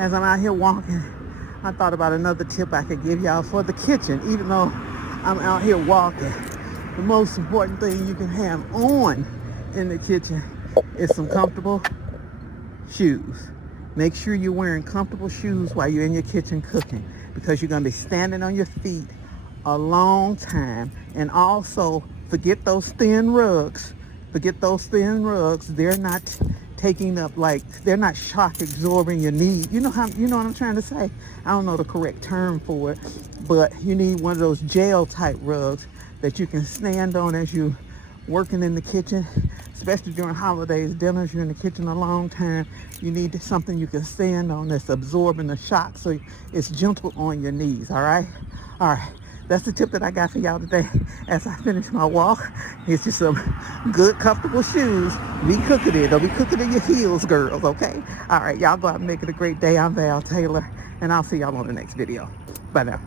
as I'm out here walking, I thought about another tip I could give y'all for the kitchen. Even though I'm out here walking, the most important thing you can have on in the kitchen is some comfortable shoes. Make sure you're wearing comfortable shoes while you're in your kitchen cooking, because you're going to be standing on your feet a long time. And also, forget those thin rugs. Forget those thin rugs. They're not taking up, like, they're not shock absorbing your knee. You know what I'm trying to say? I don't know the correct term for it, but you need one of those gel type rugs that you can stand on as you working in the kitchen, especially during holidays, dinners. You're in the kitchen a long time. You need something you can stand on that's absorbing the shock, so it's gentle on your knees. All right. That's the tip that I got for y'all today as I finish my walk. It's just some good, comfortable shoes. Be cooking it. Don't be cooking in your heels, girls, okay? All right, y'all go out and make it a great day. I'm Val Taylor, and I'll see y'all on the next video. Bye now.